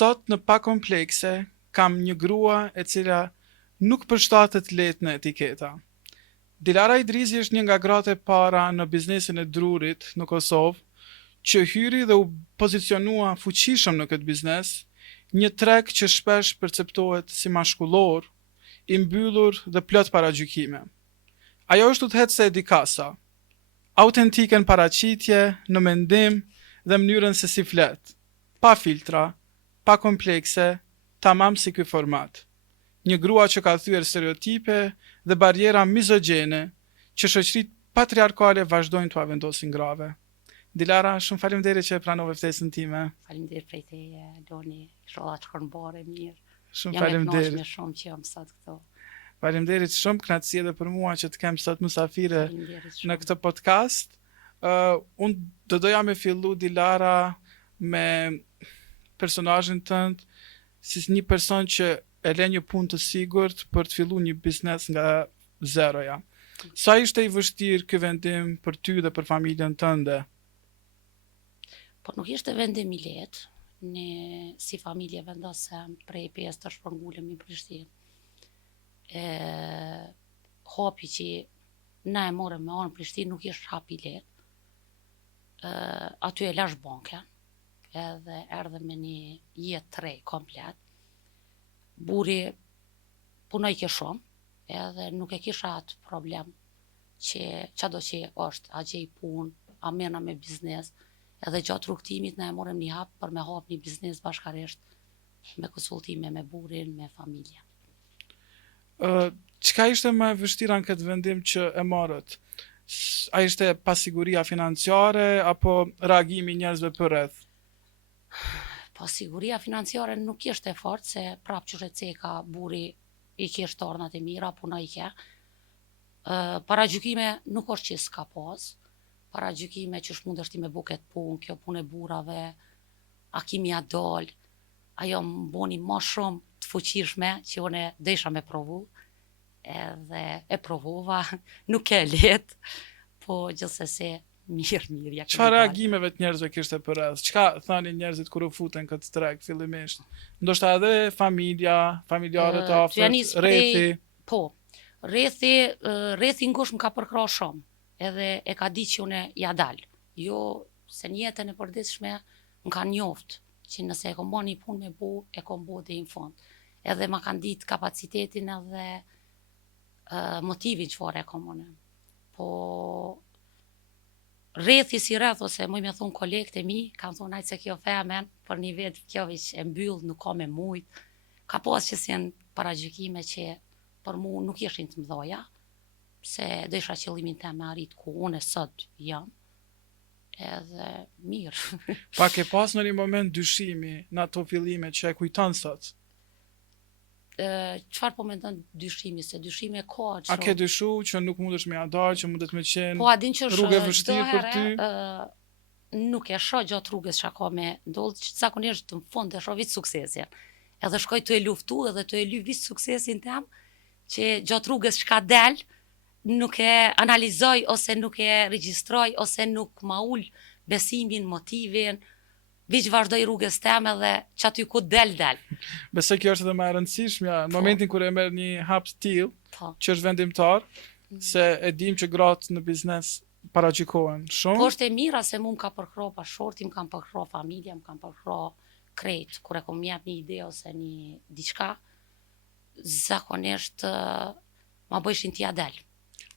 Sot në pa komplekse kam një grua e cila nuk përshtatet lehtë në etiketa. Dilara Idrizi është një nga gratë e para në biznesin e drurit në Kosovë, që hyri dhe u pozicionua fuqishëm në këtë biznes, një treg që shpesh perceptohet si mashkullor, i mbyllur dhe plot paragjykime. Ajo është udhëheqëse e dikasa, autentike në paraqitje, në mendim dhe mënyrën se si flet, pa filtra, pa komplekse, tamam si ky format. Një grua që ka thyer stereotipe dhe barjera mizogjene që shoqëritë patriarkale vazhdojnë t'ua vendosin grave. Dilara, shumë faleminderit që e pranove ftesën time. Faleminderit prej teje, Loni, sholla të shkëmbare mirë. Shumë Jam e faleminderit. kënaqur shumë që jam sot këtu. Faleminderit shumë, kënaqësi edhe për mua që të kem sot mysafire Faleminderit në shumë. këtë podcast. Unë do doja me fillu, Dilara, me personazhin tënd, si një person që e le një punë të sigurt për të filluar një biznes nga zeroja. Sa ishte i vështirë ky vendim për ty dhe për familjen tënde? Po nuk ishte vendim i lehtë. Ne si familje vendosëm prej 5 të shpërngulemi në Prishtinë. Hapi që na e morëm me anë në Prishtinë nuk ishte hap i lehtë. Aty e lash banken, edhe erdhe me një jetë të re komplet. Buri punoj ke shumë, edhe nuk e kisha atë problem që çado që është, a gjej punë, a merrna me biznes, edhe gjatë rrugtimit na e morëm një hap për me hap një biznes bashkarisht, me konsultime me burin, me familjen. Çka ishte më e vështira në këtë vendim që e morët? A ishte pasiguria financiare apo reagimi i njerëzve përreth? Po siguria financiare nuk ishte fort, se prap që ceka buri i kishte ornat e mira, punoj ke. Paragjykime nuk është që s'ka pas. Paragjykime që mundesh ti me buket punë, kjo punë e burrave, a kimi a dal, ajo më boni më shumë të fuqishme që unë desha me provu, edhe e provova, nuk e lehtë, po gjithsesi mirë ja kemi Çfarë dalë. reagimeve të njerëzve kishte përreth? Çka thanin njerëzit kur u futën këtë treg fillimisht? Ndoshta edhe familjarët e T'ja afërt, nis rrethi. Po, rrethi ngushtë më ka përkra shumë, edhe e ka di që unë ja dal. Jo, se në jetën e përditshme më kanë njoft që nëse e kom bo një punë me bu, e kom bo dhe në fund. Edhe ma kanë ditë kapacitetin edhe motivin çfarë e kom unë. Po, rrethi si rreth, ose më me thonë kolegët e mi, kanë thonë ajtë se kjo femen, për një vetë kjo veç e mbyll, nuk ka me mujt. Ka pas që si janë paragjykime që për mu nuk ishin të mdhoja, se desha qëllimin tem me arrit ku unë sot jam, edhe mirë. Pa ke pas në një moment dyshimi në ato fillime që e kujton sot? Çfarë po mendon dyshimi, se dyshimi ka A ke dyshu që nuk mundesh me ja dalë, që mundet me qenë Po a din që rrugë e vështirë për ty? Nuk e shoh gjatë rrugës çka ka me ndodh, që zakonisht në fund e shoh vetë suksesin. Edhe shkoj të e luftu edhe të e lyp vetë suksesin tem, që gjatë rrugës çka del, nuk e analizoj ose nuk e regjistroj ose nuk ma ul besimin, motivin, veç vazhdoj rrugës teme dhe që aty ku del. Besoj kjo është edhe më e rëndësishmja, në momentin kur e merr një hap të tillë, Po. që është vendimtar, se e dim që gratë në biznes paragjykohen shumë. Po është e mira se mu më ka përkro pashorti, më kam përkro familja, më kam përkro krejt, kur e kom jep një ide ose një diçka, zakonisht ma bëjshin t'ja del.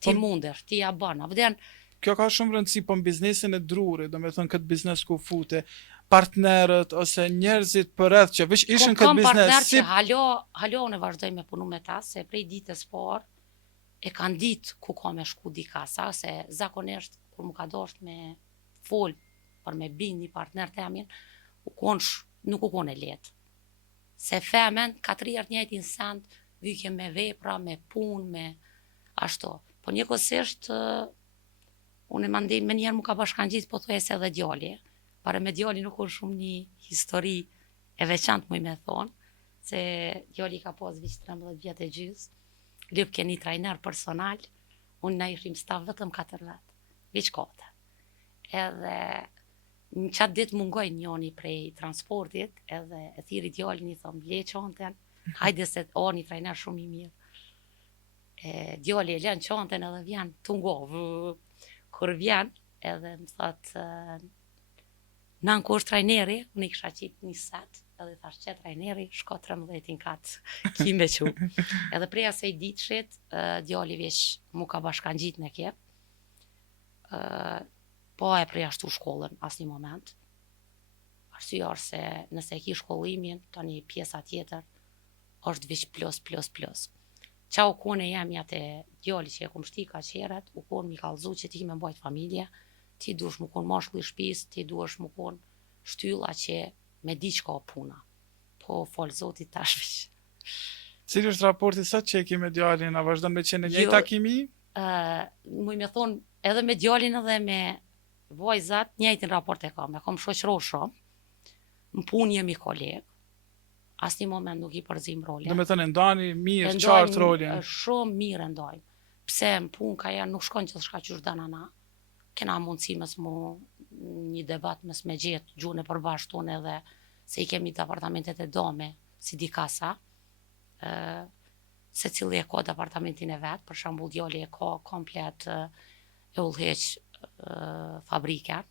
Ti mundesh, ti ja bën. Vden, kjo ka shumë rëndësi, po në biznesin e drurit, do me thënë këtë biznes ku fute, partnerët ose njerëzit përreth që veç ishin këtë kam biznes. partner që halo unë vazhdoj me punu me ta, se prej ditës parë e kanë ditë ku ka me shku dikasa, se zakonisht kur më ka dosht me fol për me bin një partner temin, nuk u kon e letë. Se femen, ka të rjerë njëjtin send, vyke me vepra, me punë, me ashtu. Po njëkohësisht, unë e mandej me njerë mu ka bashkangjit, po thuaj se edhe djali. Pare me djali nuk është shumë një histori e veçantë muj me thonë, se djali ka pas vish 13 vjetë e gjys, lyp ke një trajner personal, unë na ishim staf vetëm 14, veç 4. Edhe Në qatë ditë mungoj njoni prej transportit, edhe e thiri djallin i thom, le qanten, hajde se o një trajner shumë i mirë. Djalli e len qanten edhe vjen të ngo, kur vjen edhe më thot, nan ku është trajneri, unë i kisha qitë një set, edhe thash që trajneri, shko 13 kat, ki me qu. Edhe prej asaj ditëshit, djalli veç mu ka bashkan gjitë në kjep, po e përjashtu shkollën asnjë moment. Arsyeja është se nëse e ki shkollimin, tani pjesa tjetër është veç plus. Qa u kone jemi atë djali që e kum shti ka qeret, u konë mi kallëzu që ti me mbajt familje, ti duhesh mu konë mashkulli i shtëpisë, ti duhesh mu konë shtylla që me di çka puna. Po fol Zotit tash veç. Cili është raporti sot që e ke me djalin? A vazhdon me qenë një takimi? Muj me thonë, edhe me djalin edhe me vajzat, njëjtin raport e kam shoqëror shumë, në punë jemi kolegë, asnjë moment nuk i përzim rolin. Do me thënë, ndani mirë, qartë rolin. Shumë mirë ndajmë. Pse në punë ka janë nuk shkon gjithçka qysh dana na. Kena mundësi mes mu një debat mes me gjetë gjuhën e përbashkët tonë edhe se i kemi departamentet e dome, si di kasa, se cili e ka departamentin e vetë, për shembull djali e ka komplet e udhëheq fabriken,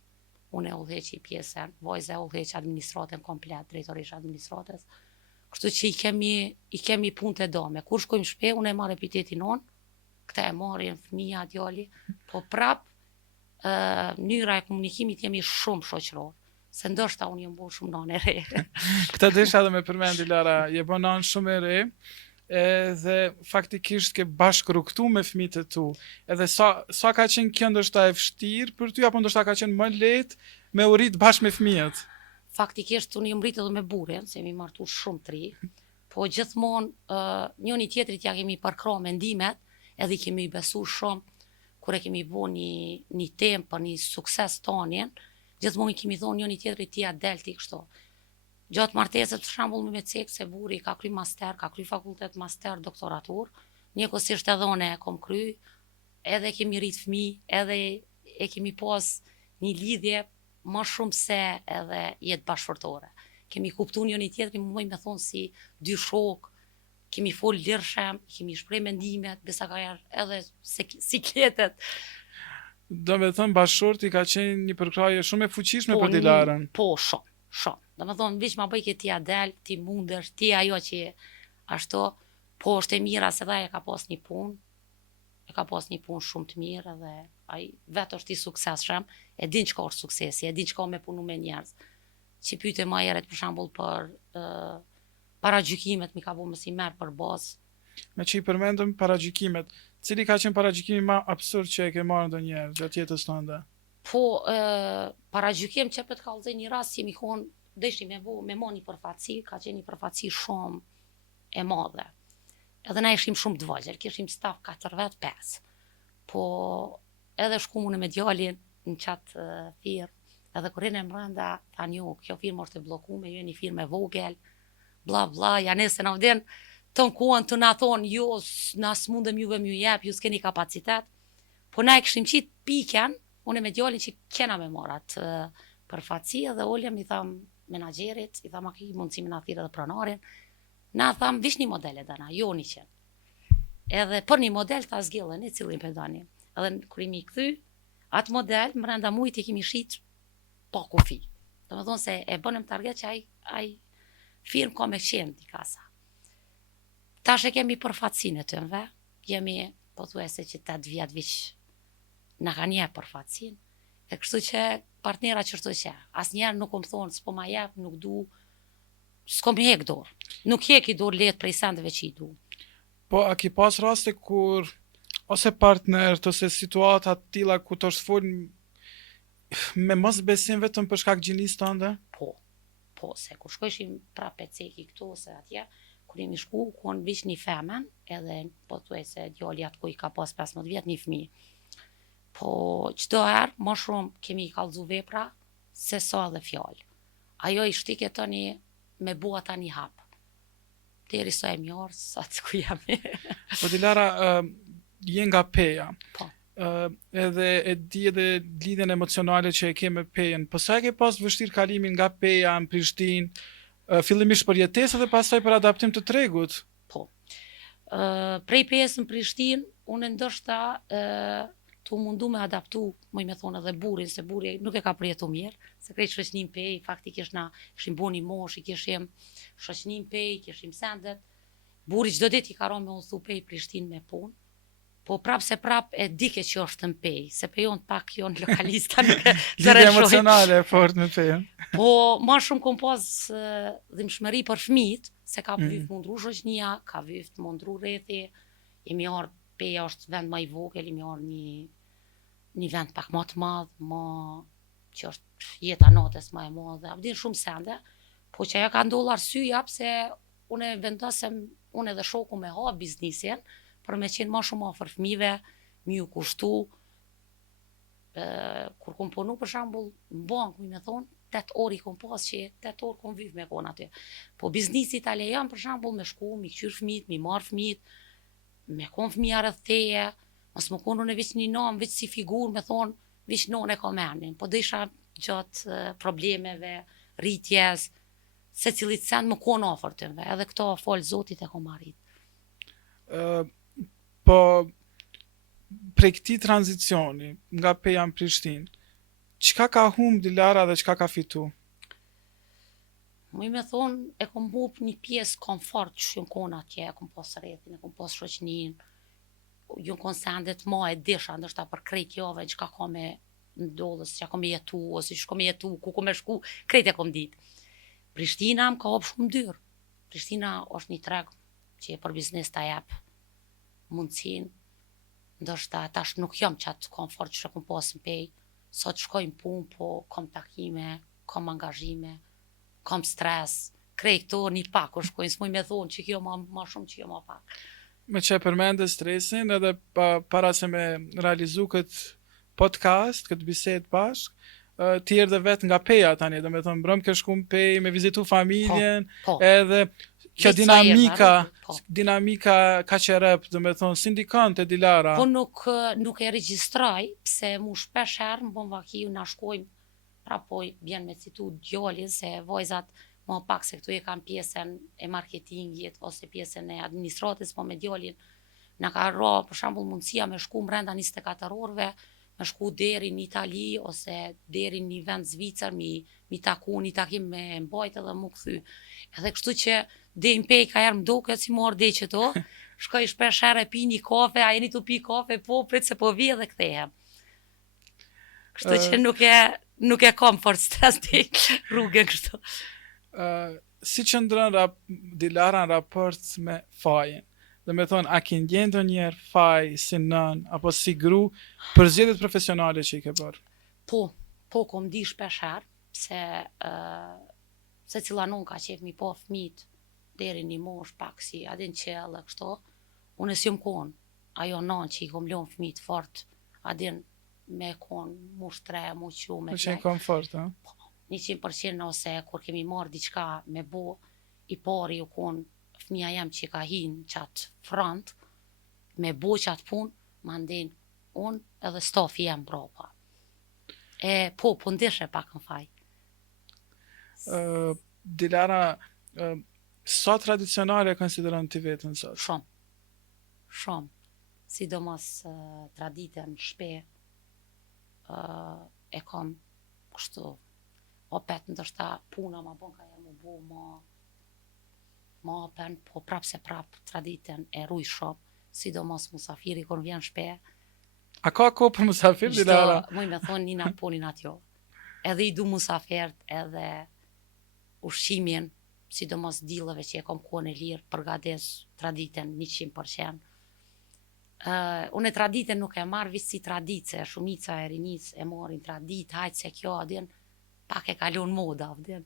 unë e udhëheq i pjesën, vajza e udhëheq administratën komplet, drejtorish administratës. Kështu që i kemi punë të dome. Kur shkojmë shpe, unë e marr epitetin on, këta e marrin fëmija, djali, po prap mënyra e komunikimit jemi shumë shoqëror. Se ndoshta unë jam bërë shumë nanë e re. Këta desha dhe me përmendi, Lara, je bën nanë shumë e re, edhe faktikisht ke bashkërrugtu me fëmijët e tu. Edhe sa ka qenë kjo ndoshta e vështirë për ty, apo ndoshta ka qenë më lehtë me u rrit bashkë me fëmijët? Faktikisht unë jam rrit edhe me burrin, se jemi martu shumë të ri, po gjithmonë njëri tjetrit ja kemi përkrah mendimet, edhe i kemi besu shumë kur e kemi bu një temë për një sukses tonin, gjithmonë i kemi thonë njëri tjetrit ti a delti kështu. Gjatë martesës për shembull me cek se burri ka kry master, ka kry fakultet master, doktoratur, njëkohësisht edhe unë e kom kry, edhe kemi rrit fëmijë, edhe e kemi pas një lidhje më shumë se edhe jetë bashkëfortore. Kemi kuptu njëri tjetrin, më me thonë si dy shokë, kemi fol lirshëm, kemi shpreh mendimet, besa ka edhe sikletet. Do me thënë bashkëshorti ka qenë një përkrahje shumë e fuqishme për Dilarën. Po, shumë. Do me thonë, vish ma bëj ke ti adel, ti mundesh, ti ajo që ashtu, po është e mira se dhe e ka pas një punë shumë të mirë, edhe ai vetë është i suksesshëm, e din çka është suksesi, e din çka me punu me njerëz. Që pyete më herët për shembull për paragjykimet, mi ka bu më si merë për bazë. Me që i përmendëm paragjykimet, cili ka qenë paragjykimi ma absurd që e ke marrë ndonjëherë gjatë jetës tënde? Po, paragjykim që për të kallëzoj një rast, jemi konë, dëshni me mo një përfatësi, ka qenë një përfatësi shumë e madhe. Edhe na ishim shumë të vogël, kishim staf 4 vet 5. Po, edhe shku mune me djalin në qatë firmë, edhe kur rinë e mrenda, tani kjo firmë është e bllokuar, ju një firmë e vogël, bla bla, ja nëse na vden ton kuan të na thonë jo, na s'mundem juve m'ju jep, ju s'keni kapacitet. Po na e kishim qit pikën, unë me djalin që kena me marrat përfatësi, edhe olem i tham menaxherit, i tham a ki mundësi me na thirrë edhe pronarin. Na tham vish një model e dana, jo një qenë. Edhe për një model ta zgjellën, cilin për dani. Edhe kur i mi kthy, atë model mbrenda mujt i kemi shit pa kufi. Do me thonë se e bënëm target që ai firmë ka me qenë t'i kasa. Tash e kemi përfatësinë e tënve, jemi pothuajse që 8 vjet viç na kanë jep përfatësinë, e kështu që partnera çfarë që, asnjëherë nuk më thonë s'po ma jep, nuk du, s'kom hek dorë. Nuk hek i dorë letë prej sendeve që i du. Po, a ki pas raste kur ose partner, ose situata tilla ku të është fol me mos besim vetëm për shkak gjinisë tënde? Po, se kur shkojshim prapë ceki këtu ose atje, kur jemi shku, kon vish një femen, edhe po thuaj se djali atë ku i ka pas 15 vjet një fëmijë. Po çdo herë më shumë kemi kallëzu vepra se sa edhe fjalë. Ajo i shtike tani me bua tani hap. Deri sa e mjarë, sa të ku jam. Po Dilara, je nga Peja. Po. edhe e di edhe lidhjen emocionale që e ke me pejen. Po sa e ke pas vështirë kalimin nga peja në Prishtinë, fillimisht për jetesë dhe pastaj për adaptim të tregut? Po. Prej pjesë në Prishtinë, unë ndoshta tu mundu me adaptu, më me thonë edhe burin, se buri nuk e ka përjetu mirë, se krejt shoqnin pej, faktikisht na kishim bo një mosh, i kishim shoqnin pej, kishim sendet, buri çdo ditë i ka rënë me udhëtu pej Prishtinë me punë, po prap se prap e dike që është në pej, se pejon pak jo në lokalista nuk e Lidhje emocionale e fort me pejen. Po, ma shumë kom pas dhimbshmëri për fëmijët, se ka vyft mundru shoqnia, ka vyft mundru rrethi, jemi arë, peja është vend më i vogël, jemi arë një vend pak më të madh, që është jeta natës më e madhe, abdin shumë sende, po që ajo ka ndodhur arsyeja pse unë vendosem, unë edhe shoku me ha biznisin, për me qenë më shumë afër fëmijëve, më ju kushtu, kur kom punu për shembull në bankë, me thonë, 8 orë i kom pas që 8 orë kom vyv me kon aty. Po biznisi ta lejon për shembull me shku, mi kqyr fëmijët, mi marr fëmijët, me kon fëmija rreth teje, mos më kon unë veç një nam, veç si figurë, me thonë, veç non e kam emrin, po do isha gjatë problemeve, rritjes, se cilit send më kon afër tyre, edhe këto fal Zotit e kom arrit. Po prej këtij tranzicioni nga peja në Prishtinë, çka ka humb Dilara dhe çka ka fitu? Më me thonë, e kom hup një pjesë komfort që jom kon atje, e kom pas rrethin, e kom pas shoqnin, jom kon sendet ma e disha, ndoshta për krejt jave çka ka me ndodhës, që ka me jetu, ose që ka me jetu, ku me shku, krejt e kom dit. Prishtina më ka hop shumë dyrë. Prishtina është një treg që për biznes ta jep mundësin, ndoshta tash nuk jam qatë komfort që kom pas në pej, sot shkojmë punë, po kom takime, kom angazhime, kom stres, krejt këto një pak u shkojnë, s'muj me thonë që kjo ma shumë që kjo ma pak. Me që përmende stresin edhe para se me realizu këtë podcast, këtë bisedë bashk, ti erdhe vetë nga peja tani, do me thënë mbrëm ke shku në pej, me vizitu familjen, Po. edhe kjo Veç dinamika ka që rep, do me thënë sindikante Dilara. Po nuk e regjistroj, pse mu shpesh herë më bon vakiju na shkojmë, pra po bjen me citu djalin, se vajzat më pak se këtu e kam pjesën e marketingit ose pjesën e administratës, po me djalin na ka ra për shembull mundësia me shku brenda 24 orëve, me shku deri në Itali ose deri në një vend Zvicër, mi taku një takim me mbajt edhe mu kthy. Edhe kështu që dejmë pej ka herë më duket si marr deqe to, shkoj shpesh herë e pi një kafe, a jeni tu pi kafe, po prit se po vi edhe kthehem. Kështu që nuk e kam fort stres di rrugën kështu. Si qëndron Dilara në raport me fajin? Dhe me thonë, a ki ndjen ndonjëherë faj si nën, apo si gru, për zgjedhjet profesionale që i ke bërë? Po, kom di shpesh herë, se cila nun ka qef mi po fëmijët deri një mosh pak si adin qellë kështu, unë s'jom kon, ajo nan që i kom lon fëmijët fort, adin me kon mu shtre, mu qu, me qenë komfort, ha? 100% ose kur kemi marrë diçka me bo, i pari u kon fëmija jem që ka hinë qatë front, me bo qatë pun, ma ndin unë edhe stafi jem brapa. Po ndishe pak në faj. Dilara, sa tradicionale konsideron ti vetën sot? Shumë. Sidomos traditën shpe, e kam kështu, opet ndoshta puna ma bon ka jam u bo ma open, po prap se prap traditën e ruj shumë, sidomos musafiri kur vjen shpe. A ka kohë për musafir, Dilara? Muj me thonë nina ponin atjo. Edhe i du musafirt, edhe ushqimin, sidomos dillëve që e kom kohën e lirë, përgades traditën 100%. Unë traditën nuk e marrë visi tradice, shumica e rinis e marrin tradit, hajtë se kjo adin, pak e kalon moda, adin.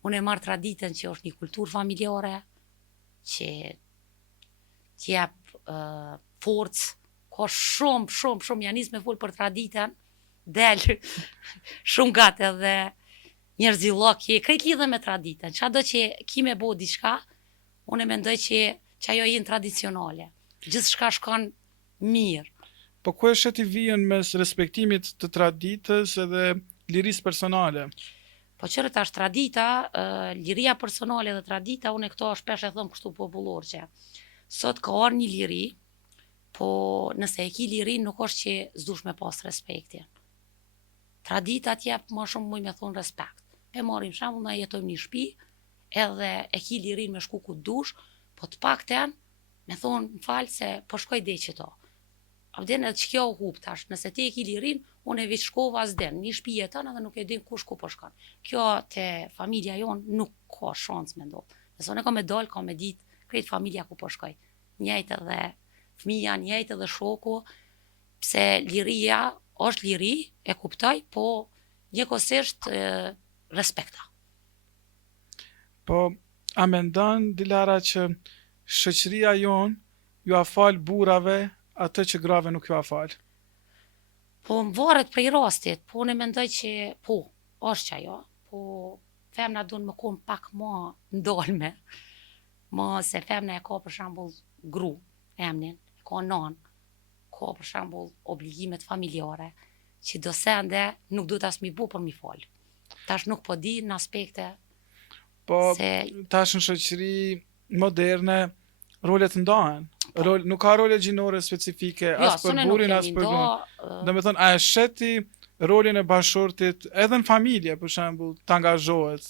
Unë e marrë traditën që është një kulturë familjare, që t'jep forcë, ka shumë janis me full për traditën, del shumë gati edhe njerëzillokje, krejt lidhe me traditën, çado që ki me bo diçka, unë e mendoj që ajo jenë tradicionale, gjithçka shkon mirë. Po ku e sheti vijën mes respektimit të traditës edhe lirisë personale? Po qërë tash tradita, liria personale dhe tradita, unë e këto shpesh e thëmë kështu popullor që sot ka orë një liri, po nëse e ki lirin nuk është që s'dush me pas respektin. Tradita t'jep më shumë muj me thonë respekt. E marim shembull, na jetojmë një shtëpi, edhe e ki lirin me shku ku dush, po të pakten me thonë më falë se po shkoj dhe që to. Avden edhe që kjo u hup tash, nëse ti e ki lirin, unë e veç shkova s'den, një shtëpi jeton edhe nuk e din kush ku po shkon. Kjo te familja jon nuk ka shans me ndodh. Nëse unë ka me dal, ka me dit krejt familja ku po shkoj. Njëjtë edhe fëmija, njëjtë edhe shoku, pse liria është liri, e kuptoj, po njëkohësisht respekta. Po, a mendon Dilara që shoqëria jon ju a fal burrave atë që grave nuk ju a fal? Po më varet prej rastit, po unë mendoj që po, është që ajo, po femna duhen më kon pak më ndalme, më se femna e ka për shembull gru, emnin, ka nan, ka për shembull obligimet familjare, që do sende nuk duhet as mi bu për mi fal. Tash nuk po di në aspekte Po, se tash në shoqëri moderne rolet ndahen. Nuk ka role gjinore specifike as për sune nuk burrin as kemi për gruan. ndo, Do me thënë, a e sheti rolin e bashortit edhe në familje, për shembull, të angazhohet,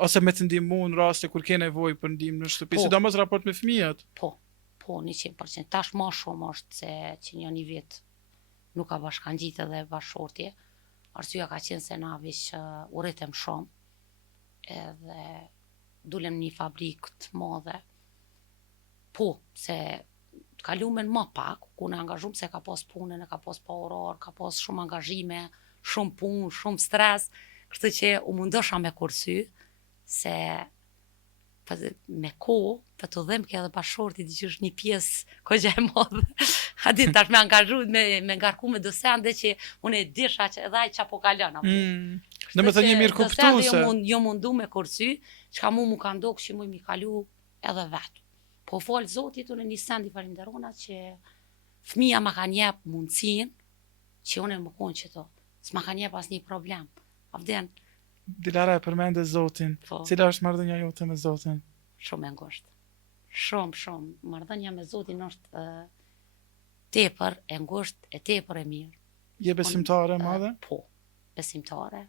ose me të ndihmu në raste kur ke nevojë për ndihmë në shtëpi, Po. sidomos raport me fëmijët. po, 100%. Tash më shumë është se që një vit nuk ka bashkangjit edhe bashortje. Arsyeja ka qenë se na veç u rritem shumë, edhe dulem një fabrikë të madhe. Po, se kalumen më pak, ku në angazhum se ka pas punën, e ka pas pa orar, ka pas shumë angazhime, shumë punë, shumë stres, kështu që u mundosha me kursy, se me kohë, për të dhem ke edhe bashorti, diqysh një pjesë kogja e madhe. A di tash me angazhu, me ngarku me dosende që unë e disha që edhe ai qa po kalon. Do me thënë një mirë kuptuese. Jo mundu me kursy, çka mu ka ndodhur që mu mi kalu edhe vetë. Po folë Zotit, unë një sendi falenderona që fëmija ma kanë jep mundësin që unë e më konë që to. S'ma kanë jep as një problem. Avden, Dilara e përmende Zotin. Po. Cila është marrëdhënia jote me Zotin? shumë e ngushtë. Shumë. Marrëdhënia me Zotin është tepër e ngushtë, e tepër e mirë. Je besimtare madhe? Po, besimtare.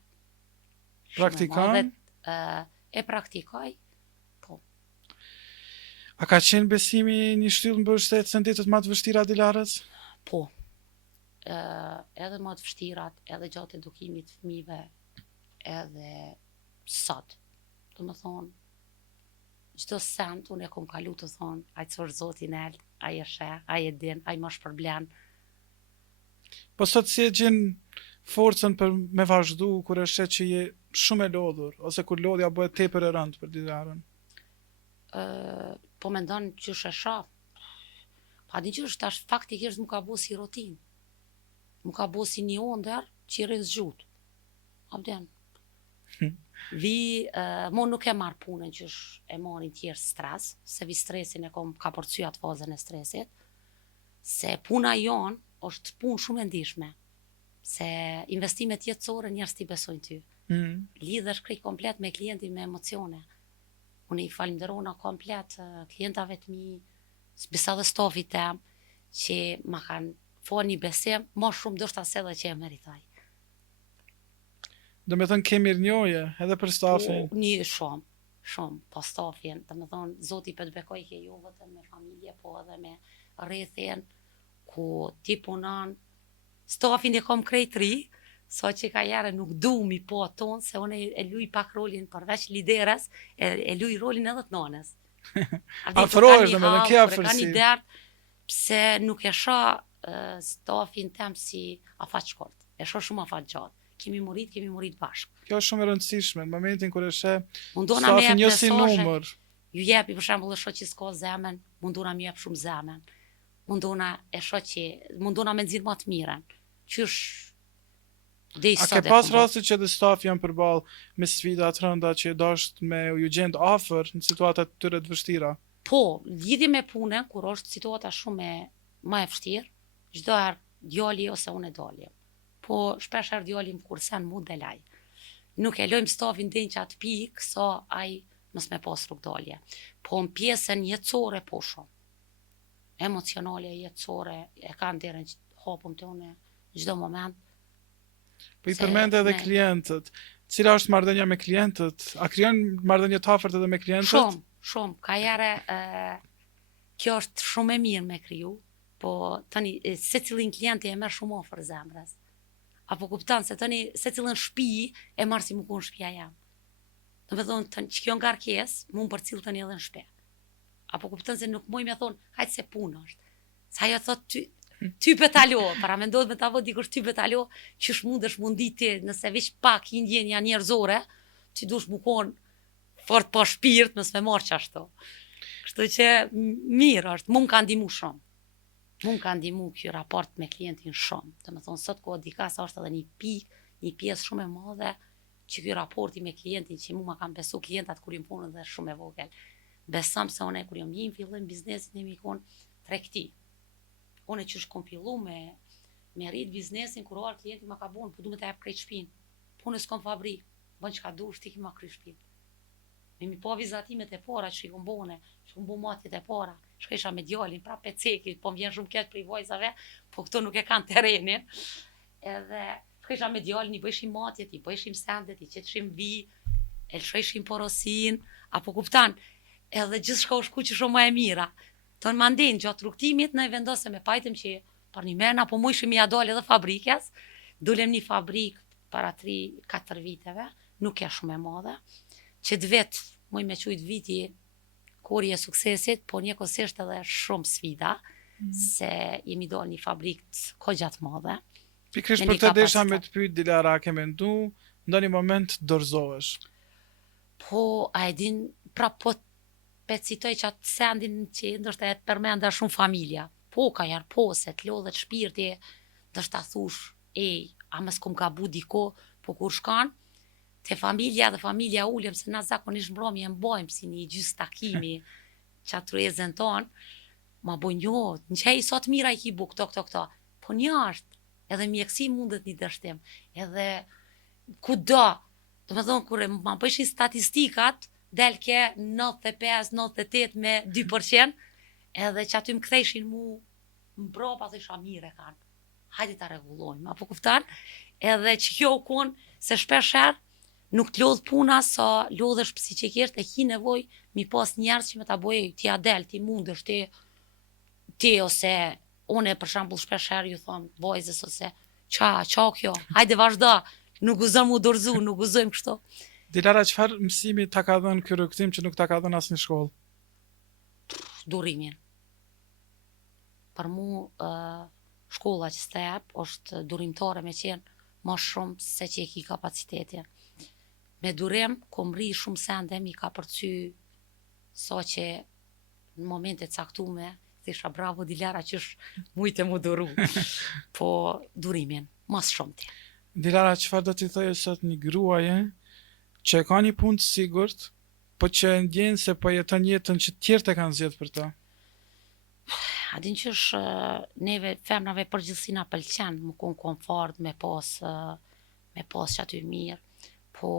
Shumë e Praktikon? madhe, e praktikoj. A ka qenë besimi një shtyllë mbështetës në ditët më të vështira Dilarës? Po, edhe më të vështirat, edhe gjatë edukimit fëmijëve, edhe sot. Do më thonë, çdo send unë e kom kalu të thonë, ajë cërë Zotin el, ajë e sheh, ajë e din, ajë më shpërblen. Po sot si e gjen forcën për me vazhdu kur e shet që je shumë e lodhur, ose kur lodhja bëhet tepër e rëndë për Dilarën? Po mendon qysh e shoh. Pa di qysh tash faktikisht më ka bo si rotin. Më ka bo si një ondër që i rrez gjut. Abden. Mo nuk e marr punën qysh e marrin tjerë stres, se vi stresin e kom ka përcy atë fazën e stresit, se puna jon është punë shumë e ndihshme, se investimet jetësore njerëz t'i besojnë ty. Lidhesh krejt komplet me klientin me emocione. Unë i falenderona komplet klientave të mi, bisa dhe stafit tem, që ma kanë fol një besim, ma shumë do shta se dhe që e meritoj. Do me thënë ke mirënjohje edhe për stafin. Po, një shumë, po stafin, do me thonë, Zoti për të bekoj ke jo vetëm me familje, po edhe me rrethin, ku ti punon, stafin e kom krejt ri, sa që ka jere nuk du mi po tonë, se unë e luj pak rolin përveç lideres, e luj rolin edhe të nanës. Afrohesh dhe me dhe kja Ka fërsi. një dert, pse nuk e shoh stafin tem si afat shkort, e shoh shumë afat gjatë. Kemi murit bashkë. Kjo është shumë e rëndësishme, në momentin kur e sheh Mundona me stafin jep jo si mesazhe, numër. ju jepi për shembull e shoh që s'ka zemën, mundona me jep shumë zemën. Mundona e shoh që mundona me nxirr më të mirën. Qysh A ke pas raste që dhe staf janë përballë me sfida të rënda që dasht me ju gjend afër në situatat tyre të vështira? Po, lidhje me punën, kur është situata shumë më e vështirë, çdo herë djali ose unë e dalim. Po shpesh herë djali më kursen mu dhe laj. Nuk e lojmë stafin den që atë pikë, sa ai mos me pas rrugdalje. Po në pjesën jetësore po shumë. Emocionale, jetësore, e kanë derën që hapëm të une çdo moment. Po i Se përmend edhe ne- klientët. Cila është marrëdhënia me klientët? A krijon marrëdhënie të afërt edhe me klientët? Shumë, shumë. Ka jere, kjo është shumë e mirë me kriju, po tani se cilin klienti e merr shumë afër zemrës. Apo kupton se tani se cilën shtëpi e marr si më kon shtëpia jam. Do të thonë tani që kjo ngarkesë mund përcjell tani edhe në shtëpi. Apo kupton se nuk muj me thonë, hajtë se punë është. Sa ajo thot ty betalo, para mendohet me ta vë dikush ty betalo, qysh mundesh mundi ti, nëse veç pak i ndjenja njerëzore, ti dush mu kon fort po shpirt, mos me marr qashtu. Kështu që mirë është, mu më ka ndihmu shumë. Mu më ka ndihmu ky raport me klientin shumë. Domethënë sot ku dika sa është edhe një pjesë shumë e madhe që ky raporti me klientin që mu ma kanë besu klientat kur jam punën dhe shumë e vogël. Besam se unë kur jam një fillim biznesin e mi kon tregti. Unë që shkom fillu me rrit biznesin kur orë klienti ma ka bon, po du me të jep krejt shpinë. Punës s'kom fabrik, bën që ka du, shtiki ma kry shpinë. Me mi pa vizatimet e para që i kom bone, që kom bo matjet e para, shkesha me djalin, pra peceki, po më vjen shumë keq për i vajzave, po këto nuk e kanë terenin. Edhe shkesha me djalin, i bëjshim matjet, i bëjshim sendet, i qetshim vi, e lëshojshim porosin, apo kuptan, edhe gjithë shka u shku që shumë më e mira. Tonë mandin gjatë rrugtimit, ne vendosëm e pajtëm që për një mena, po mujshim i adol edhe fabrikës, dulem një fabrik para 3-4 viteve, nuk e shumë e madhe, që të vetë muj me qujtë viti kurje e suksesit, po njëkohësisht edhe shumë sfida, se jemi dal një fabrik ko gjatë madhe. Pikrisht Me për një të desha me kapacitet. të pyet Dilara, a ke mendu ndonjë moment dorëzohesh? Po, a e din, pra po pecitoj që atë sendin që ndoshta e të përmenda shumë familja. Po, ka jarë po, se të lodhet shpirti, ndoshta thush, a mës kum ka bu diko, po kur shkan, te familja dhe familja ulem, se na zakonisht mbrëmje e mbajmë si një gjys takimi që atë rrezën tonë, ma bojnë jo, në që i sot mira i ki bu këto. Po një është, edhe mjekësi mundet një dështim, edhe kudo, do me thonë, kur ma bëjshin statistikat, del ke 95-98 me 2%, edhe që aty më kthejshin mu mbrapa thësha mire kanë. Hajde ta rregullojmë, apo kuptan? Edhe që kjo u kon se shpesh herë nuk të lodh puna sa lodhesh psiqikisht e ki nevoj mi pas njerëz që me ta bojë ti adel, ti mundesh, ti ose une për shembull shpesh herë ju thom vajzës ose qa kjo, hajde vazhdo, nuk guzon mu dorzu, nuk guzojmë kështu. Dilara, çfarë mësimi ta ka dhënë ky rrugtim që nuk ta ka dhënë asnjë shkollë? Durimin. Për mu, shkolla që s'te jep është durimtare me qenë më shumë se që e ki kapacitetin. Me durim, kom rri shumë sende, mi ka përcy sa që në momente caktume, thisha bravo Dilara qysh mujtë mu duru. Po durimin, mas shumë ti. Dilara, çfarë do t'i thojë sot një gruaje që ka një punë të sigurt, po që ndjen se po jeton jetën që tjerët e kanë zgjedhur për ta? A din qysh neve femrave përgjithsi na pëlqen më kon komfort me pas që aty mirë, po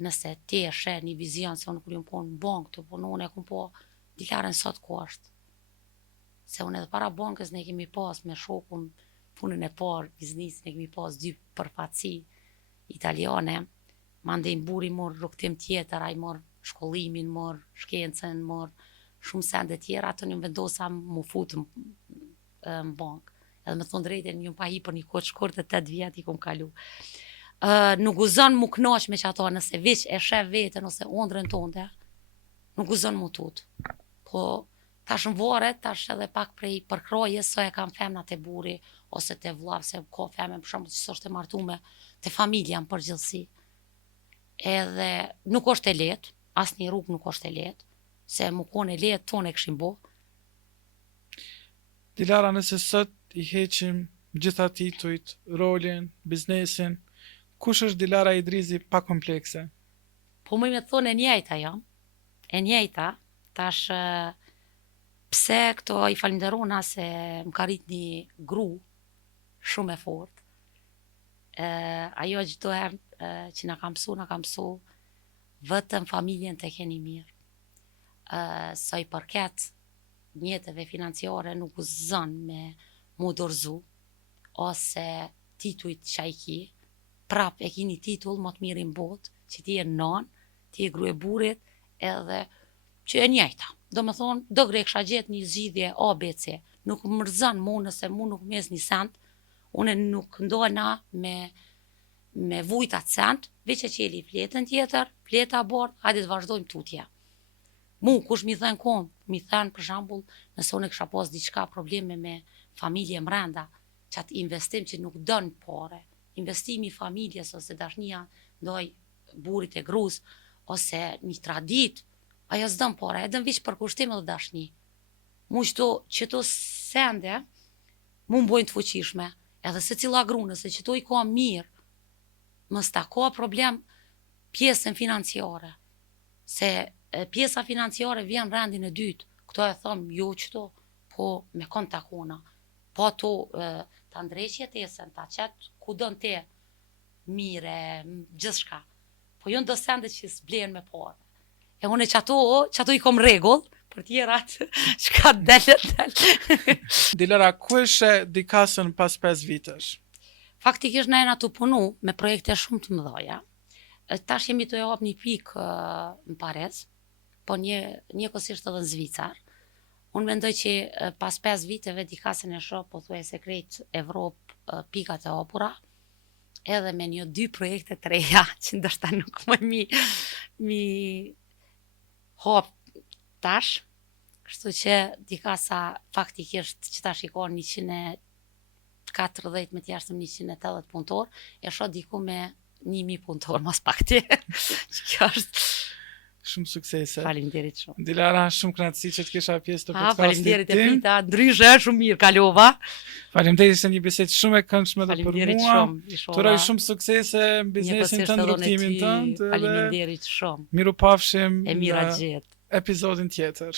nëse ti e sheh një vizion se unë kur jam punë në bankë të punu, unë e kom po Dilarën sot ku është. Se unë edhe para bankës ne kemi pas me shokun punën e parë, biznisin e kemi pas 2 përfaqësi italiane, mandej buri mor rrugtim tjetër, ai mor shkollimin, mor shkencën, mor shumë sende tjera, ato një vendosa mu fut në bankë. Edhe me thonë drejten, një pa hi për një kohë të shkurt e 8 vjet i kom kalu. Nuk guzon mu knaq me që ato, nëse veç e shef veten ose ondrën tonde, nuk guzon mu tut. Po tash në varet, tash edhe pak prej përkrojes, so e kam femnat e buri, ose te vllav, se ka femën për shembull që s'është e martume, te familja në përgjithësi. Edhe nuk është e lehtë, asnjë rrugë nuk është e lehtë, se mu kon e lehtë tonë e kishim bo. Dilara, nëse sot i heqim gjitha titujt, rolin, biznesin, kush është Dilara Idrizi pa komplekse? Po më me thonë e njëjta jam, e njëjta, tash pse këto i falenderona se më ka rrit një gru shumë e fortë. Ajo çdo herë që na ka mësu vetëm familjen të keni mirë. Sa i përket mjeteve financiare nuk u zën me mu dorëzu, ose titujt që ai ki, prap e kini titull më të mirë në botë, që ti e non, ti e gruje burit, edhe që e njëjta. Do me thonë, do gre kësha gjetë një zgjidhje A, B, C. Nuk më mërzën mu nëse mu nuk mes një sent, une nuk ndojna me vujt atë sent, veç e qeli fletën tjetër, fleta bord, hajde të vazhdojmë tutje. Mu, kush mi thënë kom, mi thënë për shambull, nëse unë kisha pas diçka probleme me familje mrenda, që atë investim që nuk dënë pare, investimi i familjes ose dashnia ndoj burit e gruz, ose një tradit, ajo s'dën pare, e dën vish për kushtim edhe dashni. Mu që to sende, mu mbojnë të fuqishme, edhe se cila grune, se që to i ka mirë, mës ta ka problem pjesën financiare, se pjesa financiare vjen rendin e dytë, këto e thëmë jo qëto, po me kontakona, po to të ndreqje tesen, ta qetë ku dën te mire, gjithshka, po jo në do sende që s'blen me pare. E une që ato i kom regull, për tjerat, që ka del. Dilara, ku ishe dikasën pas 5 vitesh? Faktikisht ne na të punu me projekte shumë të mëdhaja. Tash jemi të jap një pikë në Paris, po njëkohësisht edhe në Zvicar. Unë mendoj që pas 5 viteve dikasën e shoh pothuajse krejt Evropë pikat e hapura, edhe me 2 projekte të reja që ndoshta nuk më mi hap tash. Kështu që dikasa faktikisht që ta shikon 140 me tjashtëm 180 punëtor, e shoh diku me 1000 punëtor, mas pak ti. Kjo është. Shumë suksese. Faleminderit shumë. Dilara, shumë kënaqësi që të kisha pjesë të podcastit. Faleminderit e pita, ndryshe shumë mirë kalova. Faleminderit, ishte një bisedë shumë e këndshme dhe për Faleminderit mua. shumë. Të uroj shumë suksese në biznesin tënd, rrugtimin tënd. Faleminderit shumë. Miru pafshim E mira në gjithë. episodin tjetër.